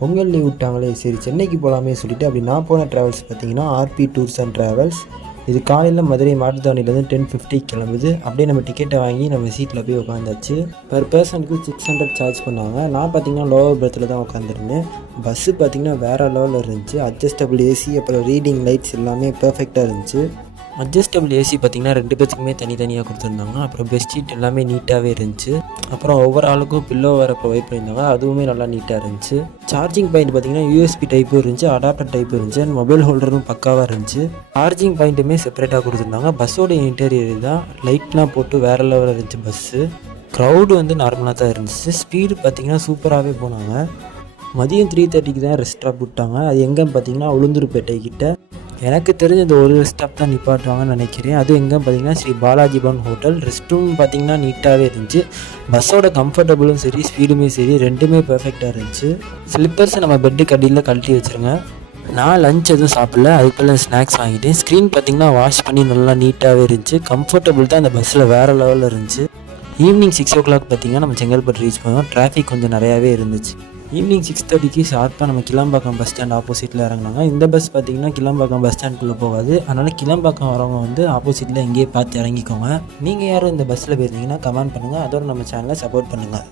Pongal leave விட்டாங்களே, சரி சென்னைக்கு போகலாமே சொல்லிட்டு அப்படி நான் போன ட்ராவல்ஸ் பார்த்தீங்கன்னா ஆர்பி டூர்ஸ் அண்ட் ட்ராவல்ஸ். இது காலையில் மதுரை மாட்டுத்தாவணிலேருந்து 10:50 கிளம்புது. அப்படியே நம்ம டிக்கெட்டை வாங்கி நம்ம சீட்டில் போய் உட்காந்தாச்சு. பர் பர்சனுக்கு 600 சார்ஜ் பண்ணாங்க. நான் பார்த்தீங்கன்னா லோவர் பெர்த்தில் தான் உட்காந்துருந்தேன். பஸ்ஸு பார்த்தீங்கன்னா வேறு லெவலில் இருந்துச்சு. அட்ஜஸ்டபிள் ஏசி, அப்புறம் ரீடிங் லைட்ஸ் எல்லாமே பர்ஃபெக்டாக இருந்துச்சு. அட்ஜஸ்டபிள் ஏசி பார்த்திங்கன்னா 2 பேத்துக்குமே தனித்தனியாக கொடுத்துருந்தாங்க. அப்புறம் பெட்ஷீட் எல்லாமே நீட்டாகவே இருந்துச்சு. அப்புறம் ஒவ்வொரு ஆளுக்கும் பில்லோ வேறு ப்ரொவைட் பண்ணியிருந்தாங்க. அதுவுமே நல்லா நீட்டாக இருந்துச்சு. சார்ஜிங் பாயிண்ட் பார்த்திங்கன்னா யூஎஸ்பி டைப்பும் இருந்துச்சு, அடாப்டர் டைப்பும் இருந்துச்சு, அண்ட் மொபைல் ஹோல்டரும் பக்காவாக இருந்துச்சு. சார்ஜிங் பாயிண்ட்டுமே செப்பரேட்டாக கொடுத்துருந்தாங்க. பஸ்ஸோட இன்டீரியர் தான் லைட்லாம் போட்டு வேறு லெவலில் இருந்துச்சு பஸ்ஸு. க்ரௌடு வந்து நார்மலாக தான் இருந்துச்சு. ஸ்பீடு பார்த்திங்கன்னா சூப்பராகவே போனாங்க. மதியம் 3:30க்கு தான் ரெஸ்ட் ஸ்டாப் விட்டாங்க. அது எங்கேன்னு பார்த்தீங்கன்னா உளுந்தூர்பேட்டை கிட்ட. எனக்கு தெரிஞ்ச இந்த ஒரு ரெஸ்ட் ஸ்டாப் தான் நிப்பாட்டுவாங்கன்னு நினைக்கிறேன். அது எங்கே பார்த்தீங்கன்னா Sri Balaji Bhavan hotel. Rest room பார்த்தீங்கன்னா நீட்டாகவே இருந்துச்சு. பஸ்ஸோட கம்ஃபர்டபுளும் சரி, ஸ்பீடுமே சரி, ரெண்டுமே பர்ஃபெக்டாக இருந்துச்சு. ஸ்லிப்பர்ஸை நம்ம பெட்டுக்கு அடியில் கழட்டி வச்சுருங்க. நான் லஞ்ச் எதுவும் சாப்பிடல, அதுக்குள்ள ஸ்நாக்ஸ் வாங்கிட்டேன். ஸ்க்ரீன் பார்த்தீங்கன்னா வாஷ் பண்ணி நல்லா நீட்டாகவே இருந்துச்சு. கம்ஃபர்டபுள் தான் அந்த பஸ்ஸில் வேறு லெவலில் இருந்துச்சு. ஈவினிங் 6 o'clock பார்த்தீங்கன்னா நம்ம செங்கல்பட்டு ரீச் பண்ணோம். டிராஃபிக் கொஞ்சம் நிறையாவே இருந்துச்சு. ஈவினிங் 6:30க்கு ஷார்ப்பாக நம்ம கிளம்பாக்கம் பஸ் ஸ்டாண்ட் ஆப்போசிட்டில் இறங்கினாங்க. இந்த பஸ் பார்த்திங்கன்னா கிளம்பாக்கம் பஸ் ஸ்டாண்டுக்குள்ளே போகாது. அதனால் கிளம்பாக்கம் வரவங்க வந்து ஆப்போசிட்டில் எங்கேயே பார்த்து இறங்கிக்கோங்க. நீங்கள் யாரும் இந்த பஸ்ஸில் போயிருந்தீங்கன்னா கமெண்ட் பண்ணுங்கள். அதோட நம்ம சேனலை சப்போர்ட் பண்ணுங்கள்.